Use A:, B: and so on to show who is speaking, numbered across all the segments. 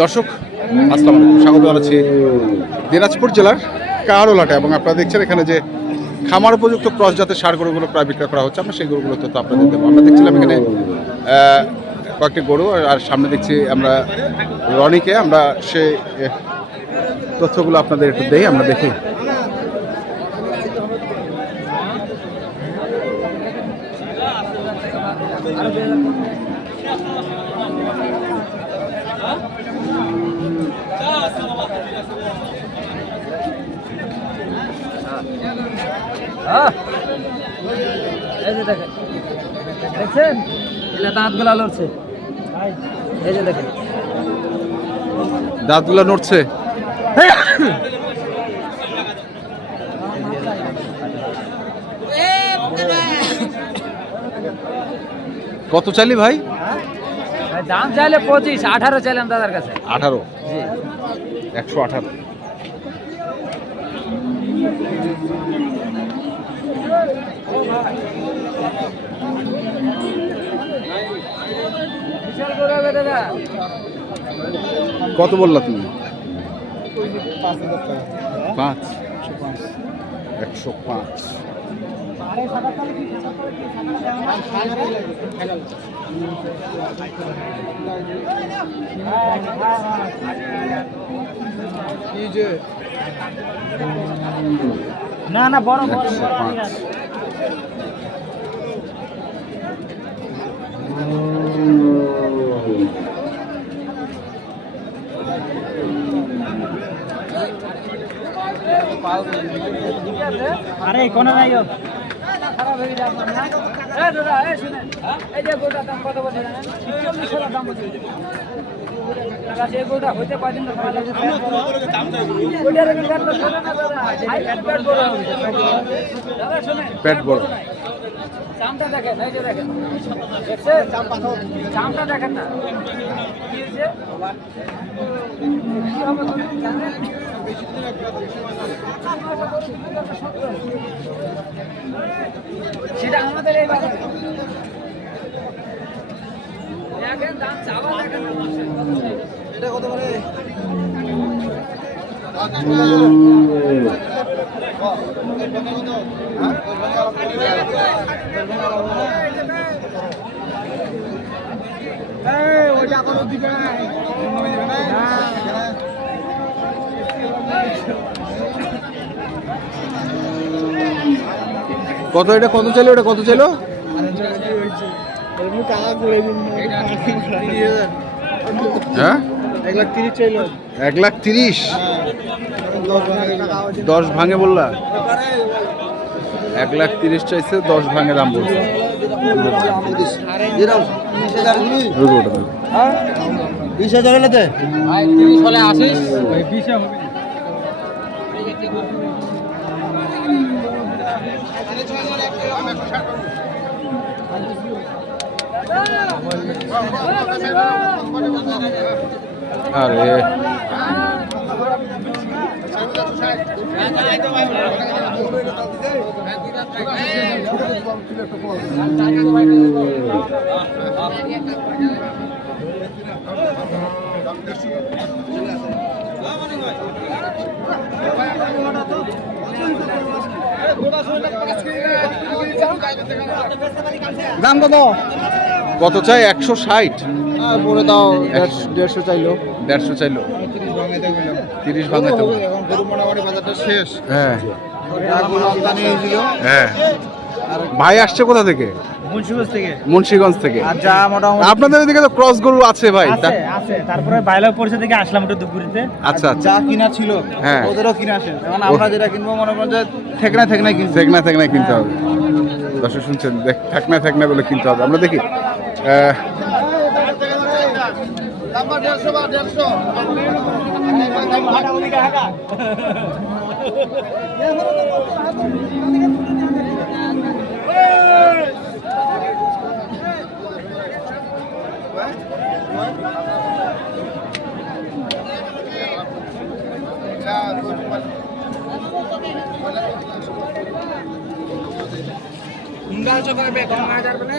A: দর্শক, আসসালামু আলাইকুম। স্বাগত জানাচ্ছি দিনাজপুর জেলার কাহারোলাটা এবং আপনারা দেখছেন এখানে যে খামার উপযুক্ত ক্রস জাতের সার গরুগুলো প্রায় বিক্রয় করা হচ্ছে। আমরা সেই গরুগুলো তো আপনাদের দেবো। আমরা দেখছিলাম এখানে কয়েকটি গরু আর- সামনে দেখছি আমরা রনিকে। আমরা সে তথ্যগুলো আপনাদের একটু দেই, আমরা দেখি।
B: দেখছেন এটা দাঁতগুলা লড়ছে এই যে দেখেন।
A: দাঁতগুলো নড়ছে। কত চাইলি ভাই?
B: দাম চাইলে পঁচিশ আঠারো চাইলাম দাদার কাছে।
A: আঠারো?
B: জি।
A: একশো আঠারো।
B: বিশাল বড়
A: কত বললা তুমি? পাঁচ। একশো পাঁচ।
B: না না বড়
A: পাঁচ।
B: আরে কোন নাই গো? খারাপ হয়ে যাবে এই দাদা এই শুনেন এই যে গোটা দাম কত বলছে জানেন? 41 টাকা দাম বলছে দাদা সেই গোটা হইতে পারেন না ওইটার কি দাম শোনেন না দাদা। হাই পেট বড় হবে দাদা শুনেন
A: পেট বড়
B: চামটা দেখেন এই যে দেখেন। চামটা দেখেন না? সেটা আমাদের এই বাজারে। দেখেন দাম চাওয়া দেখেন? এটা কত করে?
A: কত এটা? কত চাইলো এটা? কত চাইলো? হ্যাঁ? এক লাখ তিরিশ দশ ভাঙে বললা এক লাখ তিরিশ চাইছে, দশ ভাঙে দাম বলছে।
C: বিশ হাজার হলে
B: তিরিশ হলে
A: আরে
C: দাম কত?
A: কত চাই? একশো ষাট।
C: পরে দাও দেড়শো চাইলো।
A: দেড়শো চাইলো। তিরিশ ভাঙে
C: গরু মোটামুটি বাজারটা শেষ।
A: হ্যাঁ।
C: আমদানি হয়েছিল।
A: হ্যাঁ। ভাই আসছে কোথা থেকে?
B: মুন্সিগঞ্জ থেকে।
A: মুন্সিগঞ্জ থেকে।
C: আর যা মোটামুটি
A: আপনাদের এদিকে তো ক্রস গরু আছে ভাই।
B: আছে আছে। তারপরে বাইলাগ পরিষদ থেকে আসলাম একটু দুপুরিতে।
A: আচ্ছা আচ্ছা।
C: যা কিনা ছিল
A: হ্যাঁ।
C: ওদেরও কিনা শেষ এখন আমরা যেটা কিনবো মনে করেন যে ঠেকনা ঠেকনা কিনছি
A: থেকনা থেকনা কিনতে হবে। দর্শক শুনছেন দেখ থাকনা থাকনা বলে কিনতে হবে। আমরা দেখি
C: নাম্বার দেড়শো বা
A: দেড়শো
C: ઊંડા છો કરે બે કોણ ના હજાર બને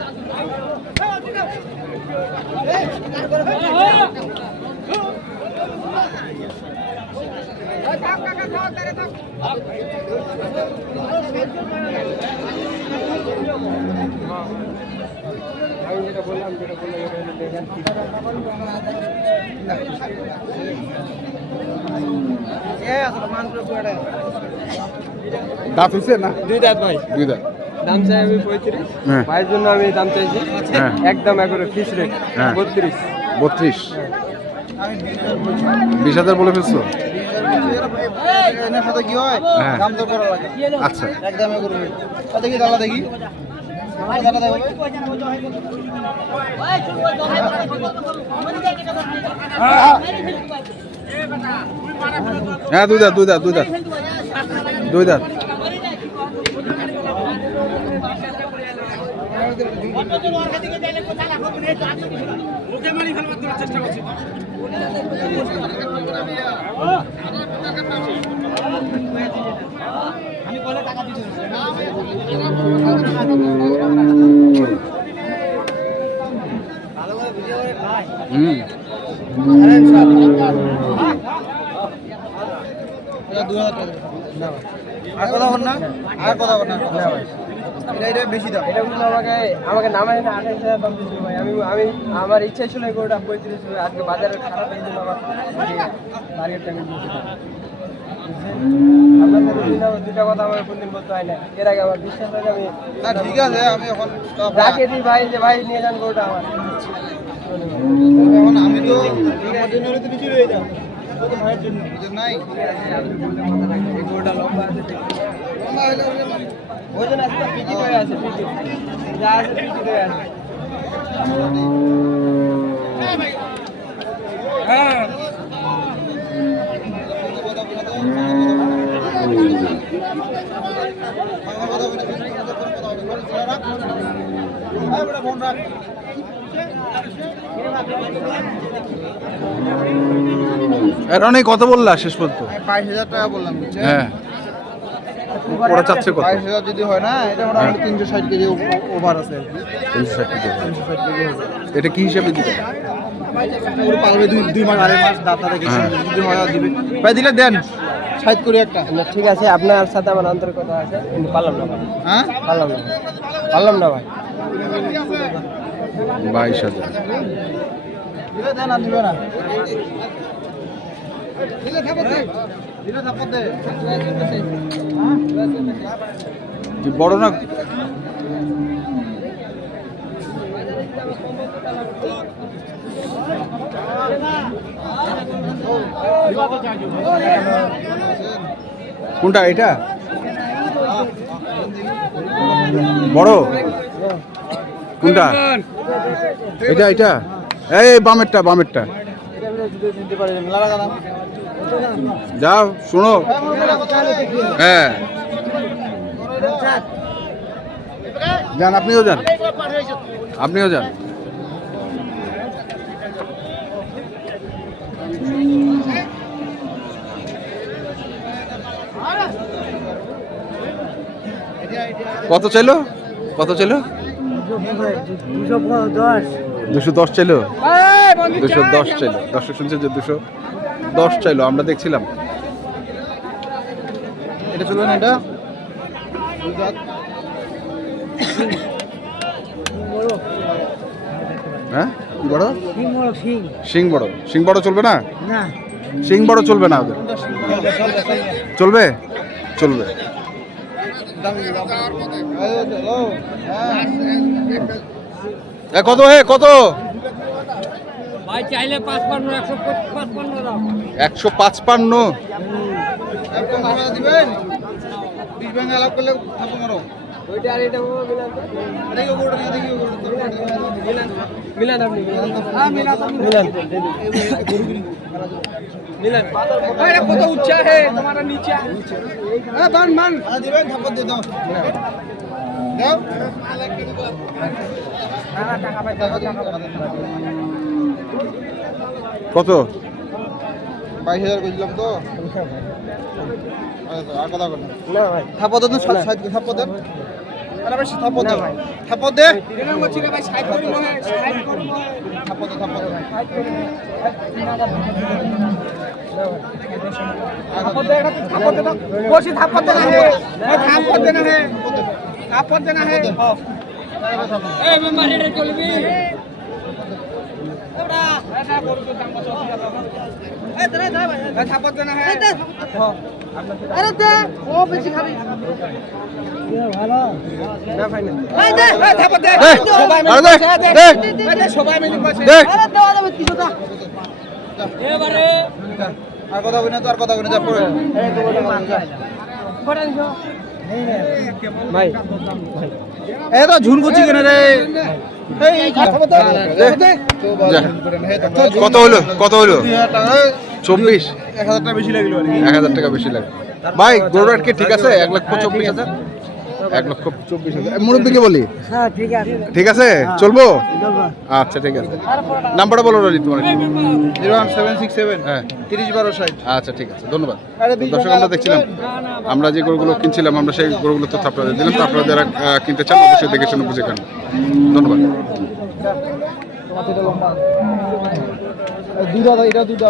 A: কানে দাঁত হইছে না?
D: দুই দাঁত ভাই।
A: দুই দাঁত।
D: দাম চাই আমি পঁয়ত্রিশ।
A: হ্যাঁ।
D: ভাইয়ের জন্য আমি দাম চাইছি।
A: হ্যাঁ।
D: একদম একবারে ফিস রেট। বত্রিশ।
A: বত্রিশ। বিশ হাজার বলে ফেলছো?
C: হয়।
A: আচ্ছা। হ্যাঁ দুই দাঁত দুই দাঁত দুই দাঁত। দুই দাঁত। হুম
C: এটা দুই হাজার টাকা আর কথা বল না। আর কথা বল না। এটা এটা বেশি দাম।
D: এটা কিন্তু আমাকে আমাকে নামাই না আঠাশ হাজার দাম দিয়েছিল ভাই আমি আমি আমার ইচ্ছা ছিল এই গরুটা পঁয়ত্রিশ আজকে বাজারে খারাপ এই জন্য আমার টার্গেটটা দুইটা কথা আমার কোনদিন বলতে হয় না। এর আগে আমার বিশ্বাস হয় আমি
C: না ঠিক আছে আমি এখন তো
D: রাখে দিই ভাই যে ভাই নিয়ে যান গরুটা আমার।
C: এখন আমি তো যাও ভাইয়ের জন্য। নাই
D: এই গরুটা লম্বা আছে। ওজন আছে পিটি হয়ে। আছে পিটি যা আছে পিটি হয়ে আছে
C: আমার কথা
A: অনেক কথা বললা শেষ পর্যন্ত?
C: বাইশ হাজার টাকা বললাম।
A: হ্যাঁ। ওরা চাচ্ছে কত?
C: বাইশ হাজার যদি হয় না এটা মোটামুটি তিনশো ষাট কেজি ওভার আছে
A: তিনশো ষাট কেজি হবে।
C: তিনশো ষাট কেজি হবে
A: এটা কি হিসাবে
C: পুরো পালবে দুই দুই মাস আড়াই মাস দাঁতা দেখে
A: হ্যাঁ।
C: যদি হয় দিবে। ভাই দিলে দেন। ষাট করে একটা।
D: না, ঠিক আছে আপনার সাথে আমার আন্তরিকতা আছে। কিন্তু পারলাম না ভাই।
C: হ্যাঁ?
D: পারলাম না। পারলাম না ভাই।
A: বাইশ হাজার।
C: দিলে দেন আর দিবে না। দিলে
A: কি বড় না কোনটা এটা? বড়? কোনটা? এটা এটা? এই বামেরটা বামেরটা। যাও শোনো। হ্যাঁ। যান আপনিও যান। আপনিও যান। কত চাইলো? কত চাইলো? দুশো দশ চাইলো। দুশো দশ চাইলো। দর্শক শুনছে যে দুশো দশ চাইলো, আমরা দেখছিলাম।
C: এটা চলবে না এটা।
A: হ্যাঁ? কি বড়? শিং বড়। শিং বড় চলবে না? শিং বড় চলবে না ওদের। চলবে? চলবে। কত হে, কত?
B: ভাই চাইলে পাঁচ পান্ন একশো পাঁচ পান্ন দাও।
A: একশো পাঁচপান্ন?
C: দিবেন বিশ ব্যাংক আলাপ করলে মারো
B: কত উচ্চা হে তোমার নিচে
C: হ্যাঁ বান মান দিবেন থাপ্পড় দিয়ে দাও
B: টাকা পাই
A: কত?
C: বাইশ হাজার করেছিলাম তো। আচ্ছা, আর কথা বলেন।
D: না ভাই
C: সাত আরে দে
B: ভাই সাইড করি নহে সাইড করি নহে
C: থাপ্পড় দে। থাপ্পড় দে
B: বসি থাপ্পড় দে না হে এ দে না হে থাপ্পড় দে। না হে এই মেম্বার এটা চলবি ওরা এটা গরু তো দাম কত এই দে দে ভাই এই থাপ্পড় দে না হে আরে
C: কথা বলি না তো আর কথা বলি না
D: ভাই।
C: এ তো ঝুন করছি কেন রে।
A: কত হলো? কত হলো? চব্বিশ।
C: এক হাজার টাকা বেশি লাগল
A: এক হাজার টাকা বেশি লাগে ভাই গরুটার কি ঠিক আছে? এক লক্ষ চব্বিশ হাজার? এক লক্ষ চব্বিশ হাজার। মুরব্বীকে বলি?
B: হ্যাঁ ঠিক আছে।
A: ঠিক আছে? চলবো? আচ্ছা ঠিক আছে। নাম্বারটা বলো রাজি তোমার।
C: Zero one seven six seven.
A: হ্যাঁ।
C: তিরিশ বারো ষাট।
A: আচ্ছা ঠিক আছে। ধন্যবাদ।
C: আরে
A: দর্শক আমরা দেখছিলাম আমরা যে গরুগুলো কিনছিলাম আমরা সেই গরুগুলো তো আপনাদের দিলাম। তো আপনারা যারা কিনতে চান অবশ্যই দেখে শুনে বুঝে খান। ধন্যবাদ।
C: দুধ এটা দুধ